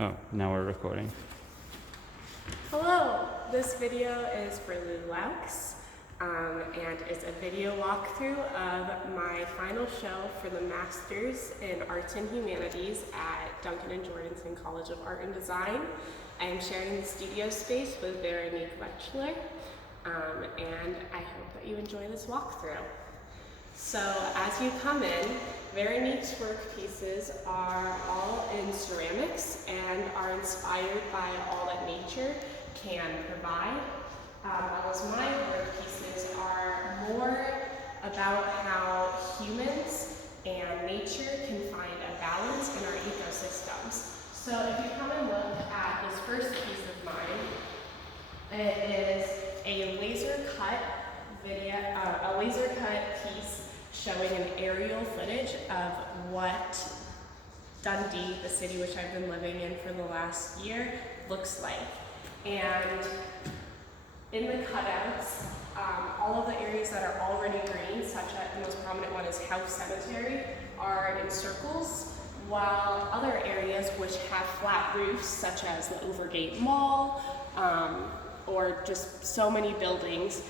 Oh, now we're recording. Hello, this video is for Lou Laux, and it's a video walkthrough of my final show for the Masters in Arts and Humanities at Duncan and Jordanson College of Art and Design. I am sharing the studio space with Veronique Wechsler, and I hope that you enjoy this walkthrough. So as you come in, Veronique's work pieces are all in ceramics and are inspired by all that nature can provide. Whereas my work pieces are more about how humans and nature can find a balance in our ecosystems. So if you come and look at this first piece of mine, it is a laser cut piece showing an aerial footage of what Dundee, the city which I've been living in for the last year, looks like. And in the cutouts, all of the areas that are already green, such as the most prominent one is House Cemetery, are in circles, while other areas which have flat roofs, such as the Overgate Mall, or just so many buildings,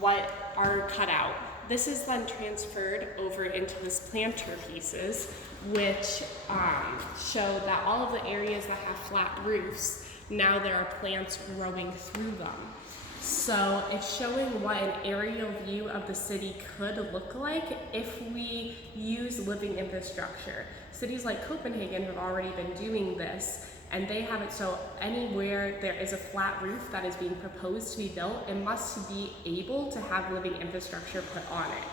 what are cut out. This is then transferred over into these planter pieces, which show that all of the areas that have flat roofs, now there are plants growing through them. So it's showing what an aerial view of the city could look like if we use living infrastructure. Cities like Copenhagen have already been doing this, and they have it so anywhere there is a flat roof that is being proposed to be built, it must be able to have living infrastructure put on it.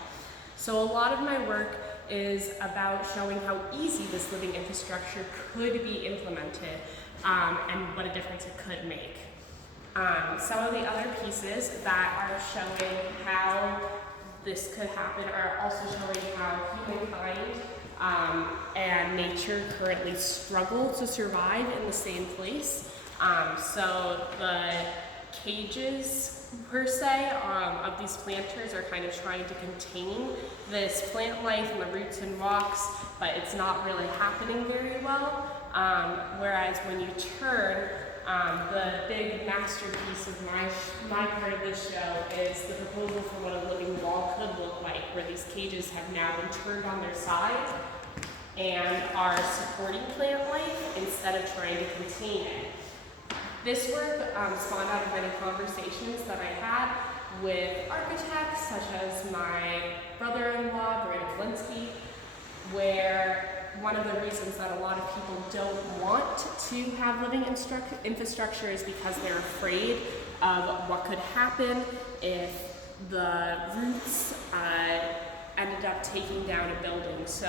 So a lot of my work is about showing how easy this living infrastructure could be implemented and what a difference it could make. Some of the other pieces that are showing how this could happen are also showing how humankind and nature currently struggle to survive in the same place. So the cages, per se, of these planters are kind of trying to contain this plant life and the roots and rocks, but it's not really happening very well. Whereas when you turn, the big masterpiece of my part of this show is the proposal for what a living wall could look like, where these cages have now been turned on their sides and are supporting plant life instead of trying to contain it. This work spawned out of many conversations that I had with architects, such as my brother-in-law, Brandon Blinsky, where one of the reasons that a lot of people don't want to have living infrastructure is because they're afraid of what could happen if the roots ended up taking down a building. So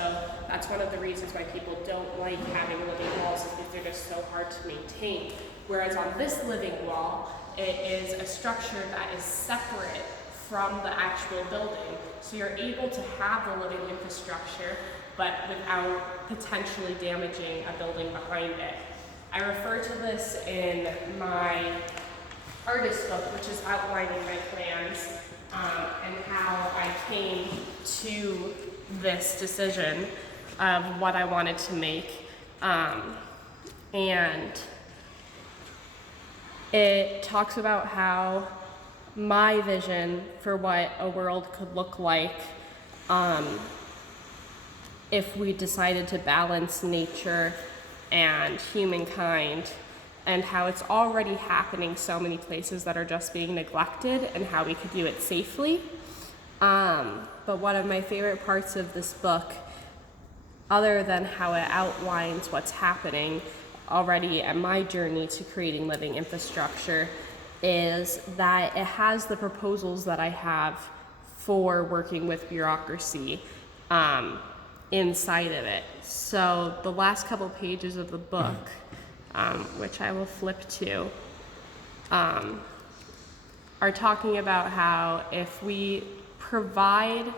that's one of the reasons why people don't like having living walls, is because they're just so hard to maintain. Whereas on this living wall, it is a structure that is separate from the actual building. So you're able to have the living infrastructure, but without potentially damaging a building behind it. I refer to this in my artist book, which is outlining my plans and how I came to this decision of what I wanted to make. And it talks about how my vision for what a world could look like if we decided to balance nature and humankind, and how it's already happening so many places that are just being neglected, and how we could do it safely. But one of my favorite parts of this book, other than how it outlines what's happening already at my journey to creating living infrastructure, is that it has the proposals that I have for working with bureaucracy inside of it. So the last couple pages of the book, which I will flip to, are talking about how if we provide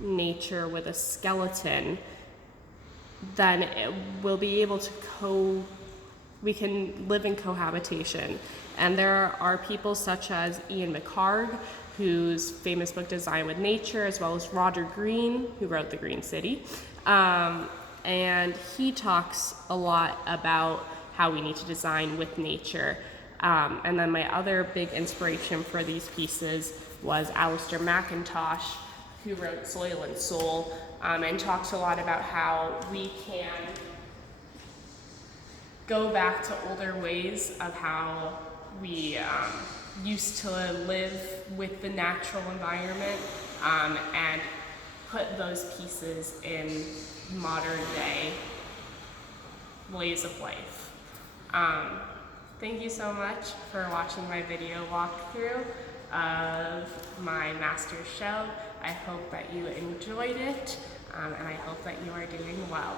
nature with a skeleton, then we'll be able to we can live in cohabitation. And there are people such as Ian McHarg, whose famous book Design with Nature, as well as Roger Green, who wrote The Green City. And he talks a lot about how we need to design with nature. And then my other big inspiration for these pieces was Alistair McIntosh, who wrote Soil and Soul, and talks a lot about how we can go back to older ways of how we used to live with the natural environment, and put those pieces in modern day ways of life. Thank you so much for watching my video walkthrough of my master's show. I hope that you enjoyed it, and I hope that you are doing well.